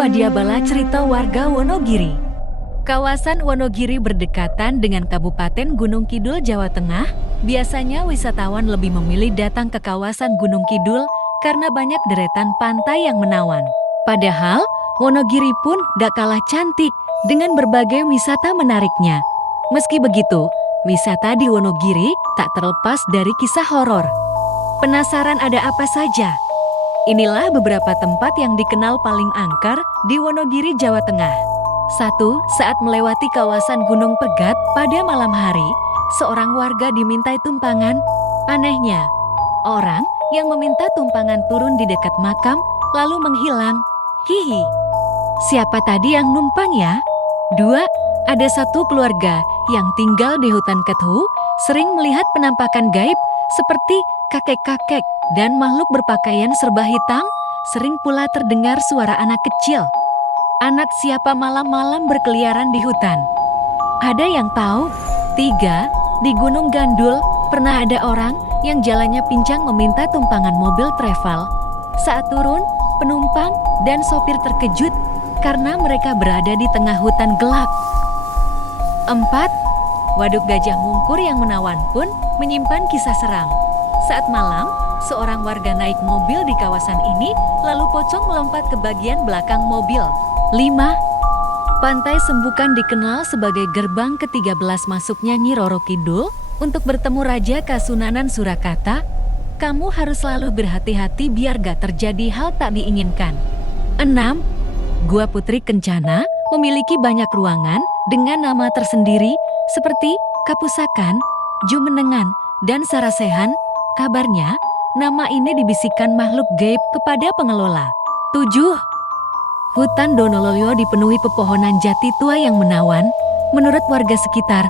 Wadiabala cerita warga Wonogiri. Kawasan Wonogiri berdekatan dengan Kabupaten Gunung Kidul, Jawa Tengah. Biasanya wisatawan lebih memilih datang ke kawasan Gunung Kidul karena banyak deretan pantai yang menawan. Padahal, Wonogiri pun gak kalah cantik dengan berbagai wisata menariknya. Meski begitu, wisata di Wonogiri tak terlepas dari kisah horor. Penasaran ada apa saja? Inilah beberapa tempat yang dikenal paling angker di Wonogiri, Jawa Tengah. 1. Saat melewati kawasan Gunung Pegat pada malam hari, seorang warga dimintai tumpangan. Anehnya, orang yang meminta tumpangan turun di dekat makam lalu menghilang. Hihi. Siapa tadi yang numpang ya? 2. Ada satu keluarga yang tinggal di hutan Kethu sering melihat penampakan gaib seperti kakek-kakek dan makhluk berpakaian serba hitam. Sering pula terdengar suara anak kecil. Anak siapa malam-malam berkeliaran di hutan? Ada yang tahu? 3. Di Gunung Gandul pernah ada orang yang jalannya pincang meminta tumpangan mobil travel. Saat turun, penumpang dan sopir terkejut karena mereka berada di tengah hutan gelap. 4. Waduk Gajah Mungkur yang menawan pun menyimpan kisah seram. Saat malam, seorang warga naik mobil di kawasan ini lalu pocong melompat ke bagian belakang mobil. 5. Pantai Sembukan dikenal sebagai gerbang ke-13 masuknya Nyi Roro Kidul untuk bertemu Raja Kasunanan Surakarta. Kamu harus selalu berhati-hati biar gak terjadi hal tak diinginkan. 6. Gua Putri Kencana memiliki banyak ruangan dengan nama tersendiri seperti Kapusakan, Jumenengan, dan Sarasehan. Kabarnya, nama ini dibisikkan makhluk gaib kepada pengelola. 7. Hutan Donololyo dipenuhi pepohonan jati tua yang menawan. Menurut warga sekitar,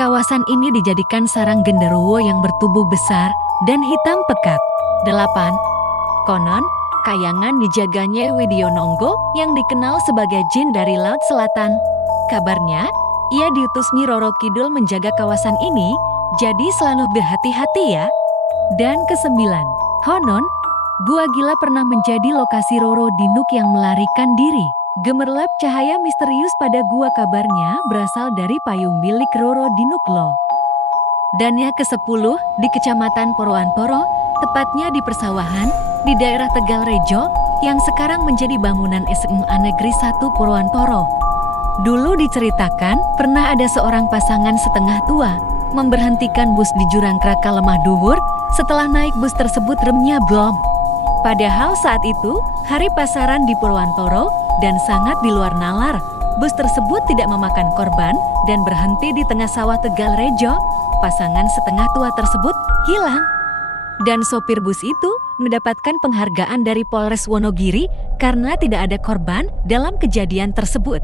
kawasan ini dijadikan sarang genderuwo yang bertubuh besar dan hitam pekat. 8. Konon, kayangan dijaganya Widiononggo yang dikenal sebagai jin dari Laut Selatan. Kabarnya, ia diutus Nyi Roro Kidul menjaga kawasan ini, jadi selalu berhati-hati ya. Dan ke-9, Honon, Gua Gila pernah menjadi lokasi Roro Dinuk yang melarikan diri. Gemerlap cahaya misterius pada gua kabarnya berasal dari payung milik Roro Dinuk loh. Dan yang ke-10, di Kecamatan Poroanporo, tepatnya di persawahan, di daerah Tegal Rejo, yang sekarang menjadi bangunan SMA Negeri 1 Poroanporo. Dulu diceritakan, pernah ada seorang pasangan setengah tua, memberhentikan bus di jurang Kraka Lemah Duwur. Setelah naik bus tersebut remnya blong. Padahal saat itu, hari pasaran di Purwoantoro dan sangat di luar nalar. Bus tersebut tidak memakan korban dan berhenti di tengah sawah Tegal Rejo. Pasangan setengah tua tersebut hilang. Dan sopir bus itu mendapatkan penghargaan dari Polres Wonogiri karena tidak ada korban dalam kejadian tersebut.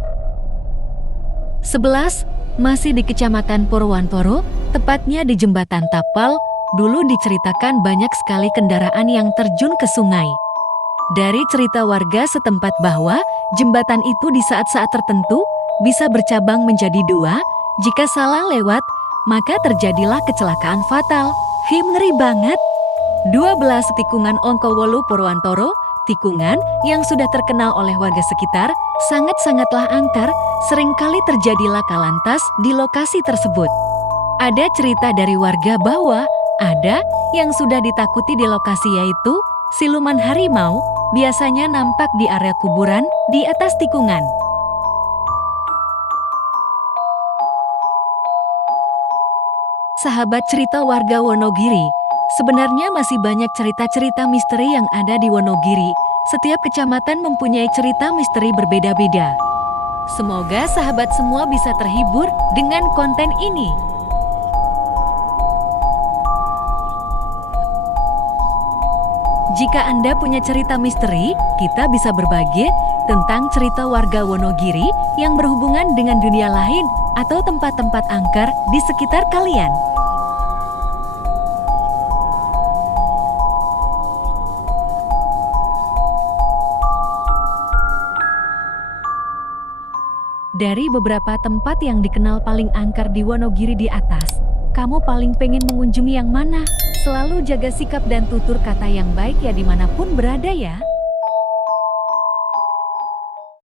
11. Masih di Kecamatan Purwoantoro, tepatnya di Jembatan Tapal. Dulu diceritakan banyak sekali kendaraan yang terjun ke sungai. Dari cerita warga setempat bahwa jembatan itu di saat-saat tertentu bisa bercabang menjadi dua. Jika salah lewat, maka terjadilah kecelakaan fatal. Ngeri banget. 12. Tikungan Ongkowolu Purwoantoro. Tikungan yang sudah terkenal oleh warga sekitar sangat-sangatlah angker. Seringkali terjadi laka lantas di lokasi tersebut. Ada cerita dari warga bahwa ada yang sudah ditakuti di lokasi, yaitu siluman harimau, biasanya nampak di area kuburan di atas tikungan. Sahabat cerita warga Wonogiri, sebenarnya masih banyak cerita-cerita misteri yang ada di Wonogiri. Setiap kecamatan mempunyai cerita misteri berbeda-beda. Semoga sahabat semua bisa terhibur dengan konten ini. Jika Anda punya cerita misteri, kita bisa berbagi tentang cerita warga Wonogiri yang berhubungan dengan dunia lain atau tempat-tempat angker di sekitar kalian. Dari beberapa tempat yang dikenal paling angker di Wonogiri di atas, kamu paling pengen mengunjungi yang mana? Selalu jaga sikap dan tutur kata yang baik ya dimanapun berada ya.